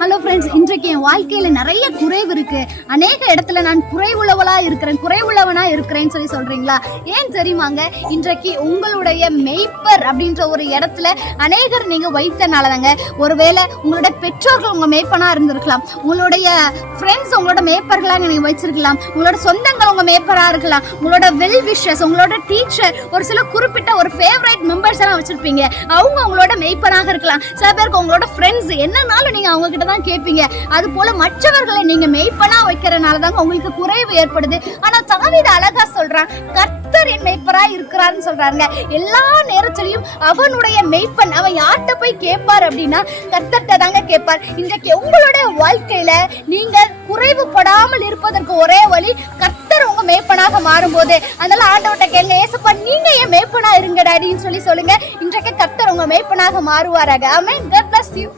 Hello friends, இன்றைக்கு என் வாழ்க்கையில நிறைய குறைவு இருக்கு. அநேக இடத்துல நான் குறைவுள்ளவனா இருக்கிறேன்னு சொல்லி சொல்றீங்களா? ஏன் தெரியுமாங்க, இன்றைக்கு உங்களுடைய மெய்ப்பர் அப்படின்ற ஒரு இடத்துல அநேகர் நீங்க வைத்தனாலதாங்க. ஒருவேளை உங்களுடைய பெற்றோர்கள் உங்க மேய்ப்பனா இருந்திருக்கலாம், உங்களுடைய ஃப்ரெண்ட்ஸ் உங்களோட மேய்ப்பர்களாக நீங்க வச்சிருக்கலாம், உங்களோட சொந்தங்கள் உங்க மேய்ப்பரா இருக்கலாம், உங்களோட வெல் விஷஸ், உங்களோட டீச்சர், ஒரு சில குறிப்பிட்ட ஒரு ஃபேவரட் மெம்பர்ஸ் எல்லாம் வச்சிருப்பீங்க, அவங்க உங்களோட மேய்ப்பராக இருக்கலாம். சில பேருக்கு உங்களோட ஃப்ரெண்ட்ஸ் என்னன்னாலும் நீங்க அவங்க கிட்ட தான் கேட்பீங்க. அது போல மற்றவர்களை நீங்க மெய்ப்பனா வைக்கிறனால தாங்க உங்களுக்கு குறைவு ஏற்படுது. ஆனா தாவீது அழகா சொல்றான், கர்த்தர் என் மெய்ப்பரா இருக்கிறார்னு சொல்றாங்க. எல்லா நேரத்திலையும் அவனுடைய மெய்ப்பன் அவன் யார்கிட்ட போய் கேட்பார் அப்படின்னா கர்த்தர்கிட்ட தாங்க கேட்பார். இன்றைக்கு உங்களுடைய வாழ்க்கையில நீங்கள் குறைவுபடாமல் இருப்பதற்கு ஒரே வழி கர்த்தர் உங்க மேய்ப்பனாக மாறும்போது. அதனால ஆண்டவர்கிட்ட கேளுங்க, ஏசப்பா நீங்க என் மேய்ப்பனா இருங்க டாடின்னு சொல்லி சொல்லுங்க. இன்றைக்கு கர்த்தர் உங்க மேய்ப்பனாக மாறுவாராக. ஆமென். God bless you.